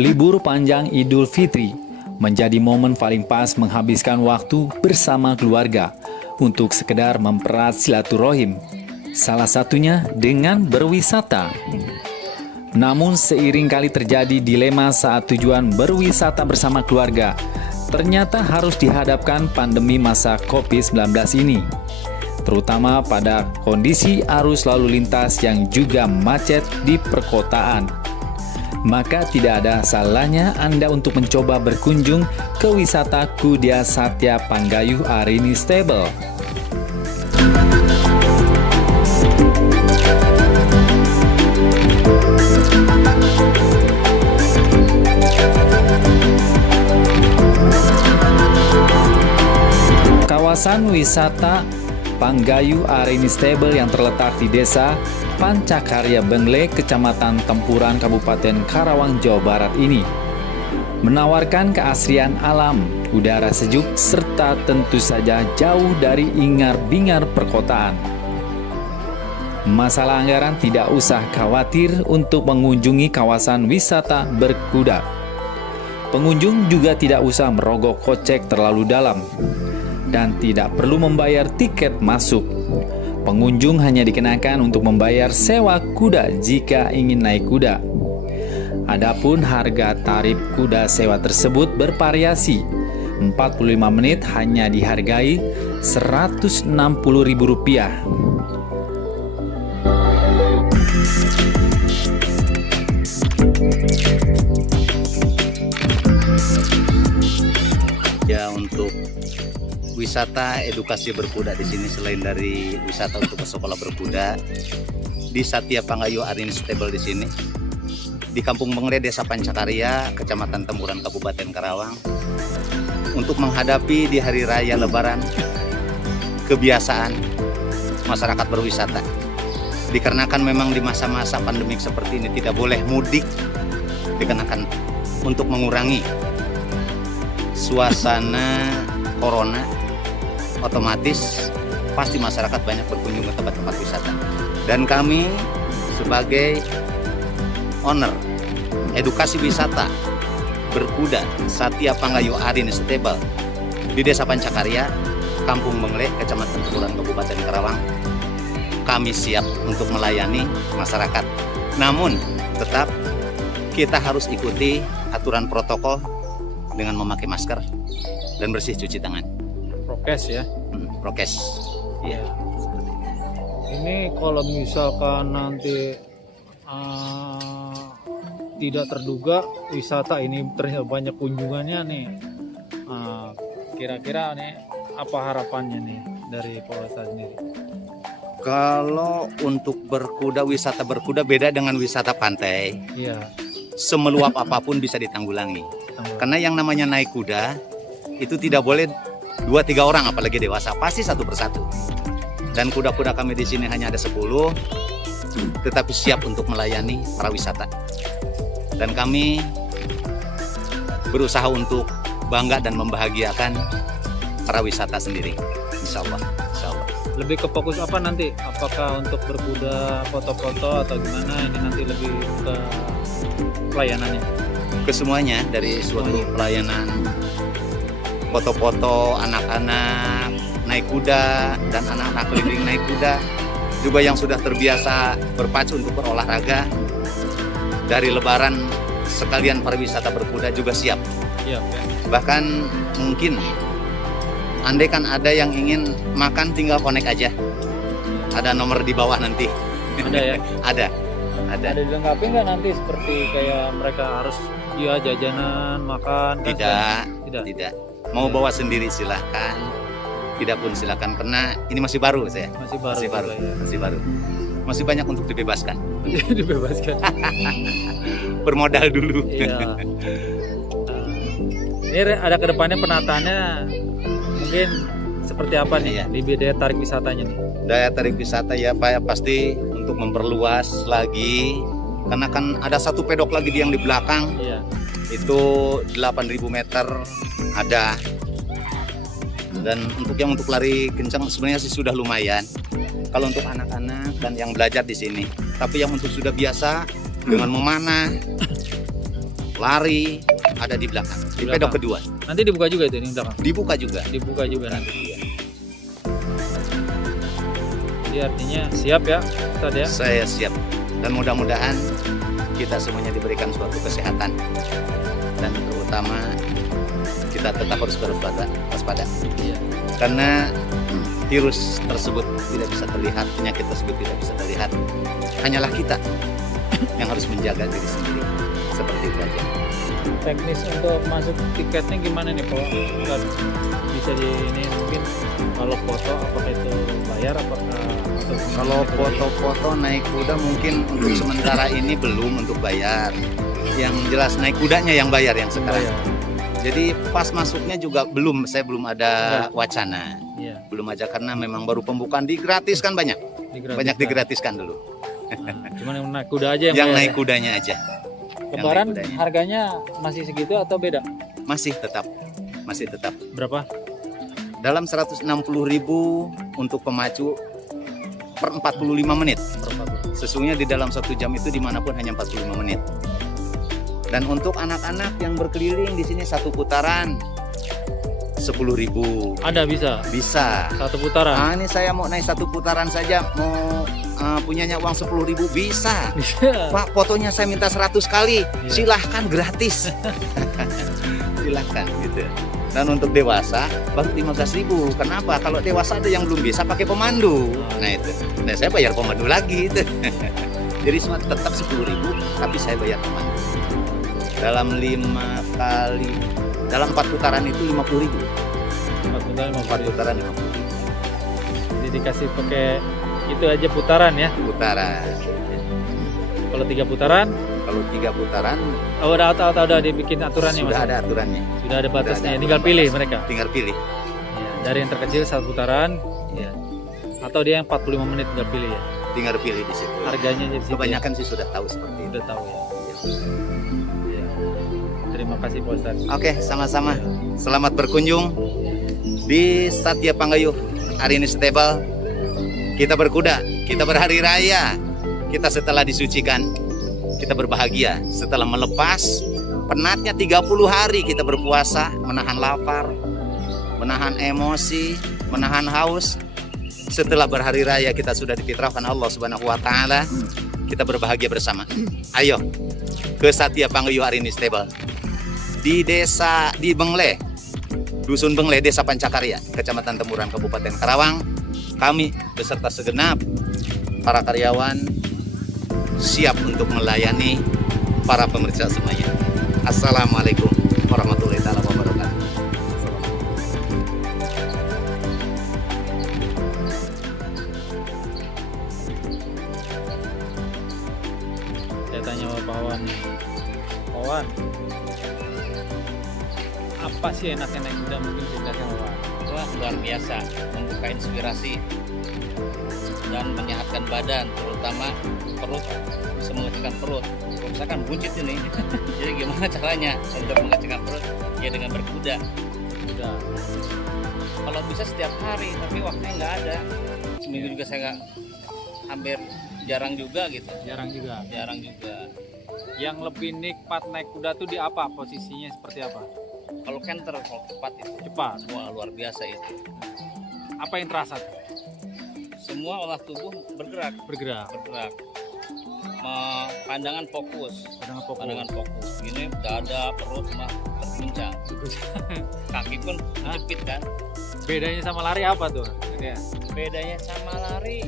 Libur panjang Idul Fitri menjadi momen paling pas menghabiskan waktu bersama keluarga untuk sekedar mempererat silaturahim, salah satunya dengan berwisata. Namun seiring kali terjadi dilema saat tujuan berwisata bersama keluarga, ternyata harus dihadapkan pandemi masa COVID-19 ini, terutama pada kondisi arus lalu lintas yang juga macet di perkotaan. Maka tidak ada salahnya Anda untuk mencoba berkunjung ke wisata Kuda Satya Panggayuh Arini Stable. Kawasan wisata Panggayuh Arini Stable yang terletak di desa Pancakarya Bengle, Kecamatan Tempuran, Kabupaten Karawang, Jawa Barat ini menawarkan keasrian alam, udara sejuk, serta tentu saja jauh dari ingar-bingar perkotaan. Masalah anggaran tidak usah khawatir untuk mengunjungi kawasan wisata berkuda. Pengunjung juga tidak usah merogoh kocek terlalu dalam dan tidak perlu membayar tiket masuk. Pengunjung hanya dikenakan untuk membayar sewa kuda jika ingin naik kuda. Adapun harga tarif kuda sewa tersebut bervariasi. 45 menit hanya dihargai Rp160.000. Ya, untuk wisata edukasi berkuda di sini, selain dari wisata untuk sekolah berkuda di Satya Panggayuh Arini Stable di sini, di Kampung Bengle, Desa Pancakarya, Kecamatan Tempuran, Kabupaten Karawang, untuk menghadapi di hari raya Lebaran, kebiasaan masyarakat berwisata. Dikarenakan memang di masa-masa pandemik seperti ini tidak boleh mudik, dikenakan untuk mengurangi suasana corona, otomatis pasti masyarakat banyak berkunjung ke tempat-tempat wisata. Dan kami sebagai owner edukasi wisata berkuda Satya Panggayuh Arini Stable di Desa Pancakarya, Kampung Bengle, Kecamatan Tempuran, Kabupaten Karawang, kami siap untuk melayani masyarakat. Namun tetap kita harus ikuti aturan protokol dengan memakai masker dan bersih cuci tangan. Prokes ya. Prokes. Iya. Ini kalau misalkan nanti tidak terduga wisata ini ternyata banyak kunjungannya nih. Kira-kira nih apa harapannya nih dari Polresta sendiri? Kalau untuk berkuda, wisata berkuda beda dengan wisata pantai. Iya. Semeluap apapun bisa ditanggulangi. Karena yang namanya naik kuda itu tidak boleh 2-3 orang, apalagi dewasa, pasti satu persatu. Dan kuda-kuda kami di sini hanya ada 10, tetapi siap untuk melayani para wisata. Dan kami berusaha untuk bangga dan membahagiakan para wisata sendiri, insya Allah. Lebih ke fokus apa nanti? Apakah untuk berkuda, foto-foto atau gimana? Ini nanti lebih ke pelayanannya? Kesemuanya, dari suatu pelayanan foto-foto anak-anak naik kuda dan anak-anak keliling naik kuda, juga yang sudah terbiasa berpacu untuk berolahraga, dari Lebaran sekalian pariwisata berkuda juga siap. Iya. Bahkan mungkin andai kan ada yang ingin makan, tinggal connect aja, ada nomor di bawah nanti. Ada ya? Ada. Ada dilengkapi nggak nanti seperti kayak mereka harus jajanan, makan? Tidak. Mau bawa sendiri silahkan, tidak pun silahkan, karena ini masih baru saya. Masih baru. Masih banyak untuk dibebaskan. Dibebaskan. Bermodal dulu. Iya. Ini ada kedepannya penataannya mungkin seperti apa nih di daya tarik wisatanya nih? Daya tarik wisata ya Pak, ya pasti untuk memperluas lagi, karena kan ada satu pedok lagi yang di belakang. Iya. Itu 8.000 meter ada. Dan untuk lari kencang sebenarnya sih sudah lumayan kalau untuk anak-anak dan yang belajar di sini. Tapi yang untuk sudah biasa dengan memanah, lari ada di belakang, di belakang. pedok kedua. Nanti dibuka juga itu ini belakang. Dibuka juga. Dibuka juga nanti. Jadi artinya siap ya, Ustaz ya. Saya siap dan mudah-mudahan kita semuanya diberikan suatu kesehatan dan terutama kita tetap harus waspada Iya. karena virus tersebut tidak bisa terlihat, penyakit tersebut tidak bisa terlihat, hanyalah kita yang harus menjaga diri sendiri, seperti itu aja. Teknis untuk masuk tiketnya gimana nih Pak? Ustaz? Bisa di ini mungkin kalau foto apakah itu bayar apakah atau Kalau foto-foto naik kuda mungkin untuk sementara ini belum untuk bayar, yang jelas naik kudanya yang bayar yang sekarang. bayar? Jadi pas masuknya juga belum, saya belum ada wacana, Iya. belum aja karena memang baru pembukaan, digratiskan banyak digratiskan dulu. Nah, cuman yang naik kuda aja Yang bayar naik ya? kudanya aja, Lebaran naik kudanya. harganya masih segitu atau beda? masih tetap Berapa? dalam 160.000 untuk pemacu per 45 menit. Sesungguhnya di dalam 1 jam itu dimanapun hanya 45 menit. Dan untuk anak-anak yang berkeliling di sini satu putaran 10.000 Ada bisa bisa. satu putaran. Nah, ini saya mau naik satu putaran saja, mau punyanya uang 10.000 bisa. Bisa. Pak, fotonya saya minta 100 kali. Iya. Silahkan gratis. Silahkan gitu. Dan untuk dewasa baru 15.000. Kenapa? Kalau dewasa ada yang belum bisa pakai pemandu. Nah itu. Nah saya bayar pemandu lagi itu. Jadi semua tetap 10.000 tapi saya bayar pemandu. Dalam 4 putaran itu 50.000. 4 putaran 50.000. Jadi dikasih pakai itu aja putaran ya. Putaran. Kalau 3 putaran, Kalau 3 putaran udah dibikin aturannya sudah Mas? ada aturannya. Sudah ada batasnya. ada Tinggal aturan pilih batas. mereka. Tinggal pilih. Ya, dari yang terkecil 1 putaran, Ya, atau dia yang 45 menit tinggal pilih ya. tinggal pilih di situ. Harganya jadi situ ya? Kebanyakan sih sudah tahu seperti itu. Udah tahu ya. Ya. Terima kasih Pak Ustadz. Oke, sama-sama. Selamat berkunjung di Satya Panggayuh Arini Stable. Kita berkuda, kita berhari raya. Kita setelah disucikan, kita berbahagia. Setelah melepas penatnya 30 hari kita berpuasa, menahan lapar, menahan emosi, menahan haus. Setelah berhari raya kita sudah difitrahkan Allah Subhanahu wa taala. Kita berbahagia bersama. Ayo ke Satya Panggayuh Arini Stable. Di desa di Bengle, Dusun Bengle, Desa Pancakarya, Kecamatan Temburan, Kabupaten Karawang. Kami beserta segenap para karyawan siap untuk melayani para pemirsa semuanya. Assalamualaikum warahmatullahi wabarakatuh. Saya tanya Pak Wawan. Pak Wawan, apa sih enaknya naik kuda mungkin ceritanya Pak Wawan? Wah, luar biasa, membuka inspirasi dan menyehatkan badan, terutama perut, bisa mengecilkan perut. Kalau misalkan buncit ini, jadi gimana caranya untuk mengecilkan perut? Ya dengan berkuda. Udah. Kalau bisa setiap hari, tapi waktunya nggak ada. Seminggu juga saya nggak, hampir jarang juga gitu. Jarang juga. Jarang juga. Yang lebih nikmat naik kuda tuh di apa? Posisinya seperti apa? Kalau canter, kalau cepat itu, Cepat. wah luar biasa itu. Apa yang terasa? Semua olah tubuh bergerak. Bergerak. Pandangan fokus. Pandangan fokus. Gini dada perut semua terguncang, kaki pun kejepit kan. Bedanya sama lari apa tuh? Ya. Bedanya sama lari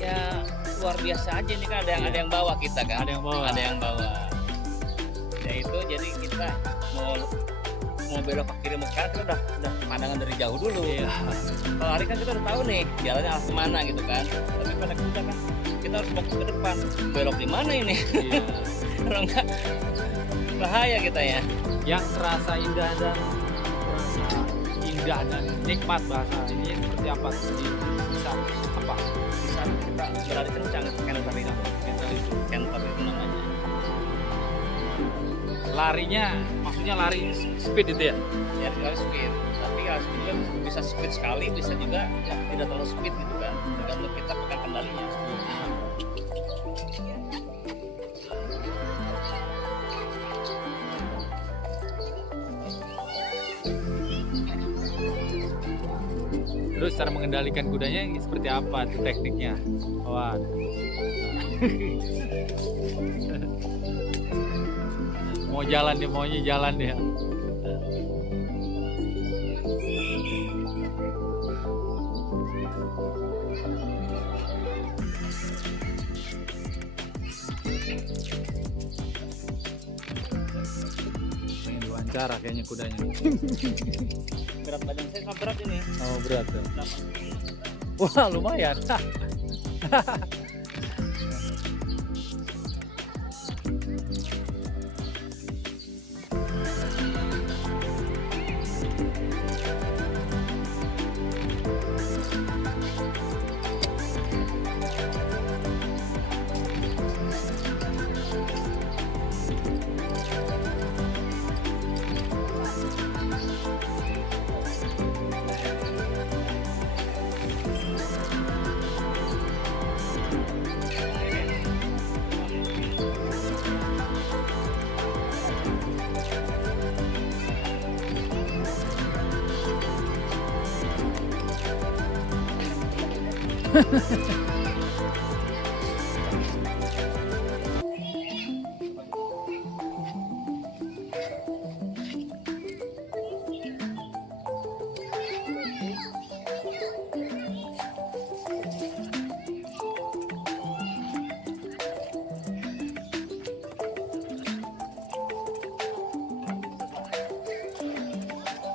ya luar biasa aja nih kan, ada yang bawa kita kan, Ada yang bawa. ya itu jadi kita mau belok ke kiri mau ke kanan kita udah pandangan dari jauh dulu. Iya. Kalau lari kan kita udah tahu nih jalannya arah kemana gitu kan, tapi pada kuda kan kita harus fokus ke depan, belok di mana ini. Iya. Kalau enggak bahaya kita ya. Yang terasa indah dan nikmat bahasa ini seperti apa? Bisa apa? Di saat kita berlari kencang itu canter itu namanya. Larinya maksudnya lari speed itu ya? Ya harus speed, tapi ya speed juga bisa speed sekali, bisa juga ya, tidak terlalu speed gitu kan, tergantung kita pegang kendalinya. Terus cara mengendalikan kudanya seperti apa tuh tekniknya? Wah. Mau jalan dia, maunya jalan dia. Pengen diwawancara kayaknya kudanya. Berat badan saya sangat berat ini. Oh berat ya. 8. Wah lumayan.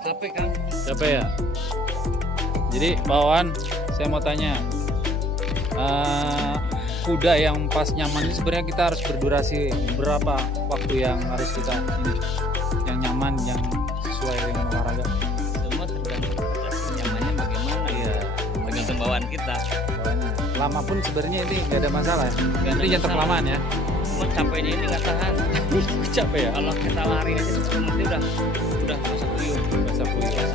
Capek kan? Capek ya? Jadi Pak Wawan, saya mau tanya, kuda yang pas nyaman ini sebenarnya kita harus berdurasi berapa waktu yang harus kita ini, yang nyaman, yang sesuai dengan olahraga? Semua tergantung nyamannya bagaimana. Iya. Tergantung bawaan kita. Bawaannya. Lama pun sebenarnya ini nggak ada masalah ya. Nggak ada Jadi jangan masalah. kelamaan ya. Cuma capeknya ini nggak tahan. Capek ya? Kalau kita lari aja 10 menit udah basah kuyup. Basah kuyup.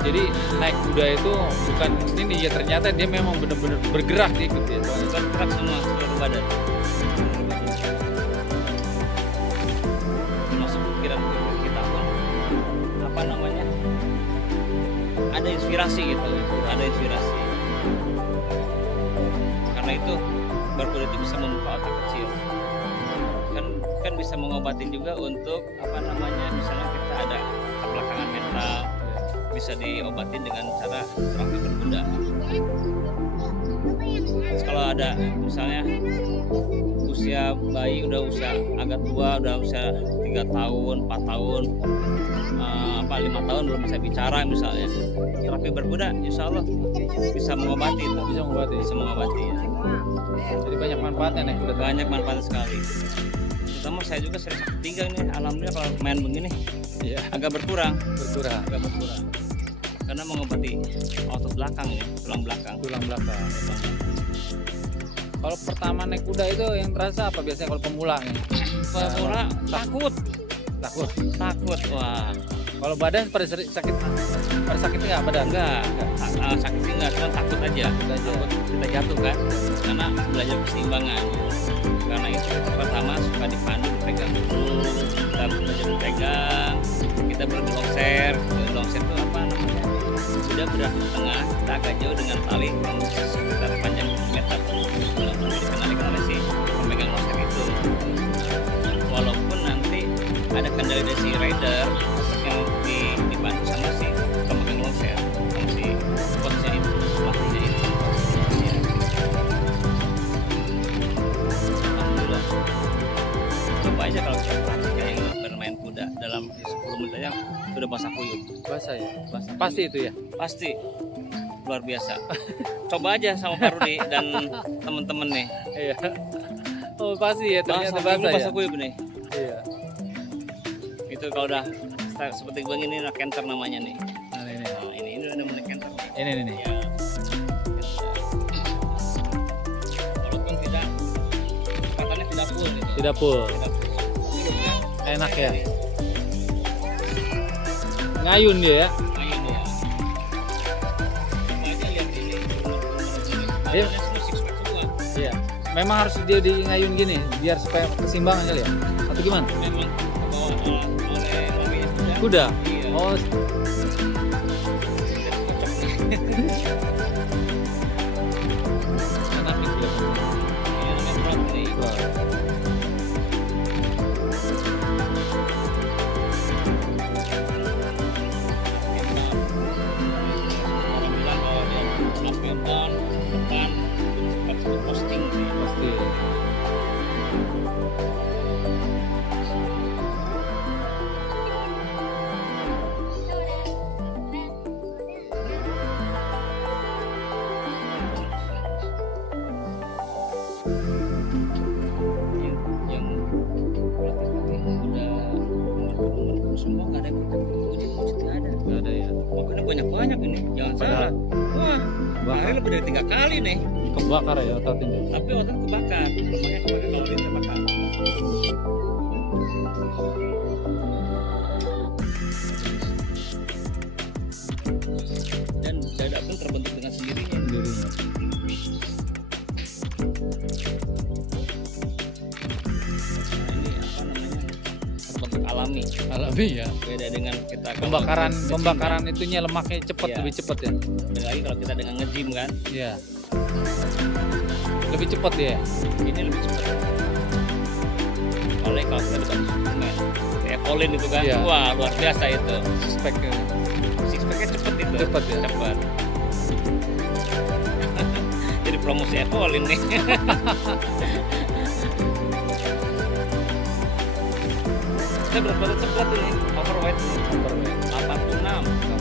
Jadi naik kuda itu bukan ini ya, ternyata dia memang benar-benar bergerak ikut ya. Bukan gerak semua seluruh badan. Termasuk pikiran kita pun apa namanya? Ada inspirasi gitu, ada inspirasi. Karena itu berkuda itu bisa membuka otak kecil. Kan bisa mengobatin juga untuk apa namanya? Misalnya kita ada kebelakangan mental, bisa diobatin dengan cara terapi berkuda. Terus kalau ada misalnya usia bayi udah usia agak tua, udah usia 3 tahun, 4 tahun, 5 tahun belum bisa bicara misalnya, terapi berkuda insya Allah bisa mengobati itu. Bisa mengobati ya. Jadi banyak manfaatnya naik kuda. Banyak manfaat sekali. Terutama saya juga sering sakit pinggang nih, alhamdulillah kalau main begini Iya, agak berkurang. agak berkurang. Karena mengobati otot belakang ya, tulang belakang. Tulang belakang. Kalau pertama naik kuda itu yang terasa apa biasanya kalau pemula nih? Pemula takut, wah Kalau badan pada sakit nggak badan? enggak, sakit sih enggak, cuma takut aja, takut kita jatuh kan, karena belajar keseimbangan. Karena itu kita pertama suka dipandu, dipegang dulu, kita belajar dipegang, kita bergelongser itu apa namanya? Sudah berada di tengah, kita agak jauh dengan tali sekitar panjang 1 meter. Dikenalikan oleh si pemegang longser itu. Walaupun nanti ada kendali dari si rider yang dibantu sama si pemegang longser, sama si coachnya itu, pelatihnya itu. Ya. Alhamdulillah. Coba aja kalau kita perhatikan yang bermain kuda dalam 10 menit aja sudah basah kuyup. Basah ya? Basah Pasti itu ya? Pasti luar biasa. Coba aja sama Pak Rudi dan temen-temen nih. Iya. Oh pasti ya, ternyata basah ya? Basah kuyup nih. Iya. Itu kalau udah seperti begini canter namanya nih. Nah ini. Nah, ini udah mulai canter nih. Ini. Ya. Walaupun tidak katanya tidak full gitu. Tidak full. Tidak full. Ini kan Enak ya? Ngayun dia ya? main ya. Coba aja lihat ini. Iya. Badannya semua six pack semua. Iya. Memang harus dia di ngayun gini biar supaya keseimbangan kali ya? Atau gimana? Memang kebawa oleh kuda. Kuda? Iya. Oh, Enak nih dia. Ini namanya trot nih. Orang bilang kalau dia up and down, depan, itu posting nih. Pasti. Yang udah umur semua nggak ada yang pucet nggak ada. Nggak ada ya. Makanya banyak ini, jangan salah. Wah, bahkan lebih dari 3 kali nih. Kebakar ya otot ini. Tapi otot kebakar, makanya kebakar kalau dia terbakar. Dan dada pun terbentuk dengan sendirinya. Sendirinya. Nah, ini apa namanya? Terbentuk alami. Alami ya. Beda dengan kita kalau Pembakaran nge-gym pembakaran itunya lemaknya cepat, Iya. lebih cepat ya. kan. Beda lagi kalau kita dengan nge-gym kan, Iya. Lebih cepat ya. ini lebih cepat. Apalagi kalau kita dengan suplemen, Evolin itu kan, Iya. wah luar biasa itu. Speknya Six packnya cepet itu. Cepet ya? Cepet. Jadi promosi Evolin nih. Saya berat badan seberat ini, overweight ini. 86. Ya,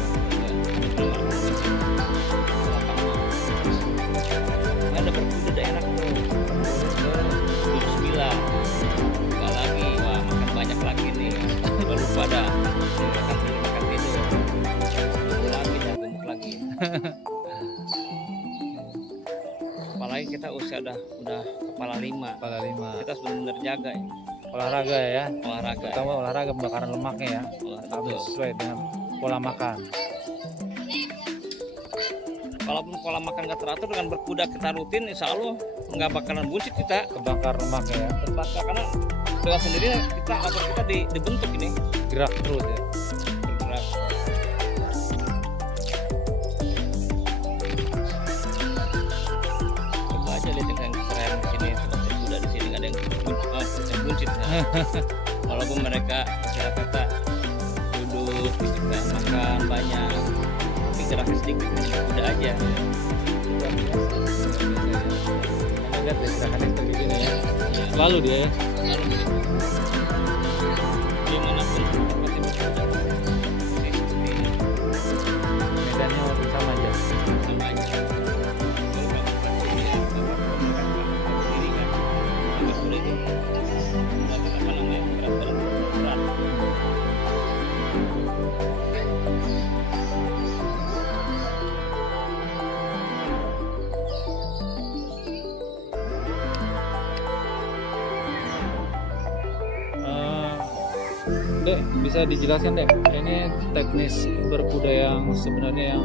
belum ada kondisi. 86. Ada berkuda udah enak tuh. Ke 79. Enggak lagi, wah makan banyak lagi nih. Baru pada makan tidur. Tunggu lagi dah gemuk lagi. Apalagi kita usia udah kepala 5. kepala 5. Kita harus benar-benar jaga ya. Olahraga ya. Olahraga. Pertama olahraga pembakaran lemaknya ya. Harus Betul. sesuai dengan pola makan. Kalaupun pola makan nggak teratur dengan berkuda kita rutin, insya Allah nggak bakalan buncit kita. Kebakar lemaknya ya. Terbakar karena dengan sendirinya kita otot kita dibentuk ini Gerak terus ya. bergerak. Coba aja lihat yang keren di sini, tempat berkuda di sini nggak ada yang buncit. Ya. Walaupun mereka kira kata duduk, istiqomah, makan banyak, tapi geraknya sedikit hanya berkuda aja. Luar biasa. Karena lihat deh gerakannya seperti ini ya. Ya. Lalu dia ya. Lalu dimanapun tempatnya berkuda pasti seperti ini Medannya waktu sama aja. sama aja. Kalau kamu pasti ya mereka sendiri kan berkuda itu melakukan apa namanya berat badan berat. Dek, bisa dijelaskan Dek, ini teknis berkuda yang sebenarnya yang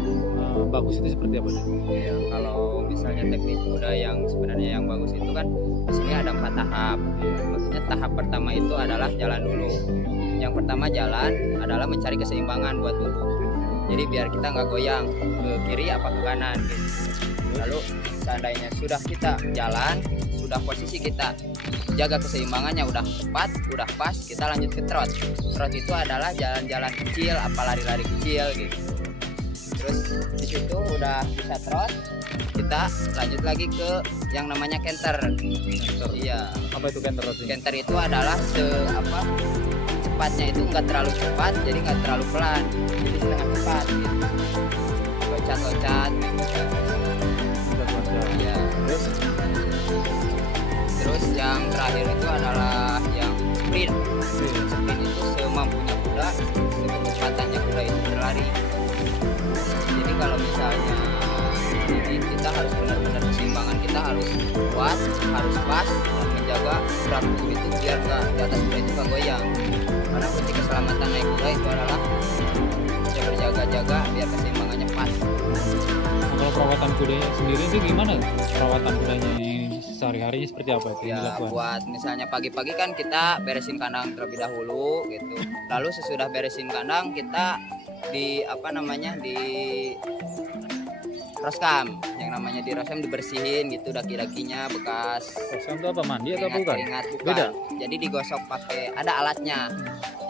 bagus itu seperti apa Dek? Ya, kalau misalnya teknik kuda yang sebenarnya yang bagus itu kan di sini ada 4 tahap. Maksudnya tahap pertama itu adalah jalan dulu. Yang pertama jalan adalah mencari keseimbangan buat duduk. Jadi biar kita nggak goyang ke kiri apa ke kanan gitu. Lalu seandainya sudah kita jalan, sudah posisi kita jaga keseimbangannya udah tepat, udah pas, kita lanjut ke trot. Trot itu adalah jalan-jalan kecil, apa lari-lari kecil gitu. Terus di situ udah bisa trot, kita lanjut lagi ke yang namanya canter. Iya, Apa itu canter ini? canter itu adalah cepatnya itu nggak terlalu cepat, jadi nggak terlalu pelan, jadi setengah cepat gitu. Loncat-loncat gitu kan. Iya. Terus yang terakhir itu adalah yang sprint. Sprint itu semampunya kuda, secepatannya kuda itu berlari. Jadi kalau misalnya ini kita harus benar-benar keseimbangan kita harus kuat, harus pas dan menjaga gerak tubuh itu biar nggak di atas kuda itu nggak goyang. Karena kunci keselamatan naik kuda itu adalah bisa berjaga-jaga biar keseimbangannya pas. Nah, kalau perawatan kudanya sendiri itu gimana? Perawatan kudanya ini sehari-harinya seperti apa itu yang Ya dilakukan? buat misalnya pagi-pagi kan kita beresin kandang terlebih dahulu gitu. Lalu sesudah beresin kandang kita di roskam. Yang namanya di roskam dibersihin gitu daki-dakinya bekas Roskam itu apa, mandi atau bukan? keringat bukan. Beda? Jadi digosok pakai ada alatnya.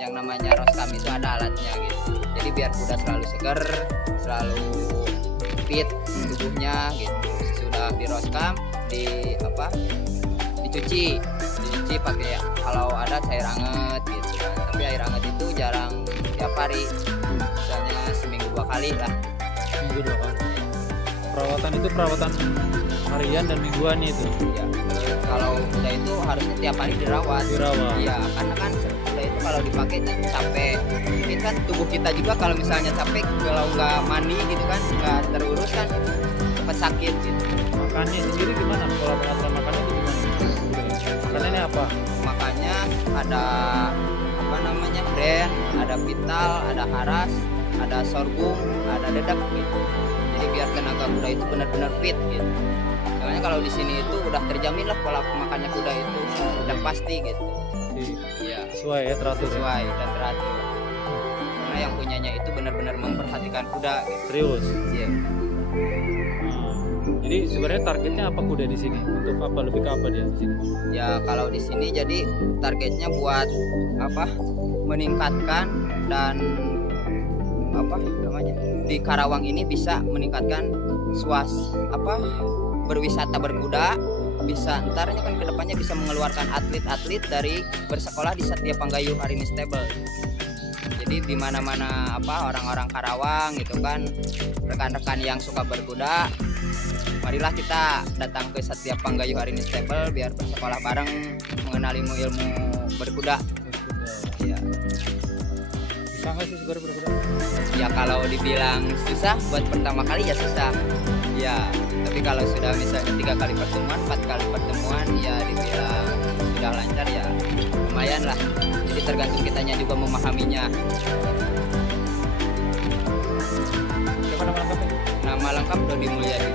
Yang namanya roskam itu ada alatnya gitu. Jadi biar kuda selalu seger, selalu fit tubuhnya gitu. Sudah di roskam, dicuci pakai kalau ada cair anget gitu kan. Tapi air anget itu jarang tiap hari. Misalnya seminggu 2 kali lah. Minggu 2 kali. Perawatan itu perawatan harian dan mingguan itu. Ya, kalau kuda itu harusnya tiap hari dirawat. Dirawat. Iya, karena kan kuda itu kalau dipakai itu capek. Ini kan tubuh kita juga kalau misalnya capek, kalau nggak mandi gitu kan, nggak terurus kan cepat sakit gitu. Makannya sendiri gimana? Pola pengaturan makannya itu gimana? Makanannya apa? Makanya ada bren, ada pital, ada haras, ada sorghum, ada dedak gitu. Jadi biar tenaga kuda itu benar-benar fit gitu. Soalnya kalau di sini itu udah terjamin lah pola makannya kuda itu udah pasti gitu. Iya, Sesuai ya, teratur ya? sesuai dan teratur. Karena yang punyanya itu benar-benar memperhatikan kuda gitu. Serius? Iya. Jadi sebenarnya targetnya apa kuda di sini? Untuk apa, lebih ke apa dia di sini? Ya kalau di sini jadi targetnya buat meningkatkan dan di Karawang ini bisa meningkatkan berwisata berkuda, bisa entarnya kan kedepannya bisa mengeluarkan atlet-atlet dari bersekolah di Satya Panggayuh Arini Stable. Jadi di mana-mana orang-orang Karawang gitu kan, rekan-rekan yang suka berkuda, marilah kita datang ke Satya Panggayuh Arini Stable biar bersekolah bareng, mengenali ilmu berkuda. Ya. Bisa nggak sih sebenarnya berkuda? Ya kalau dibilang susah buat pertama kali ya susah. Ya, tapi kalau sudah misalnya 3 kali pertemuan, 4 kali pertemuan ya dibilang sudah lancar ya lumayan lah. Jadi tergantung kitanya juga memahaminya. Siapa nama lengkapnya? Nama lengkap Dodi Mulyadi.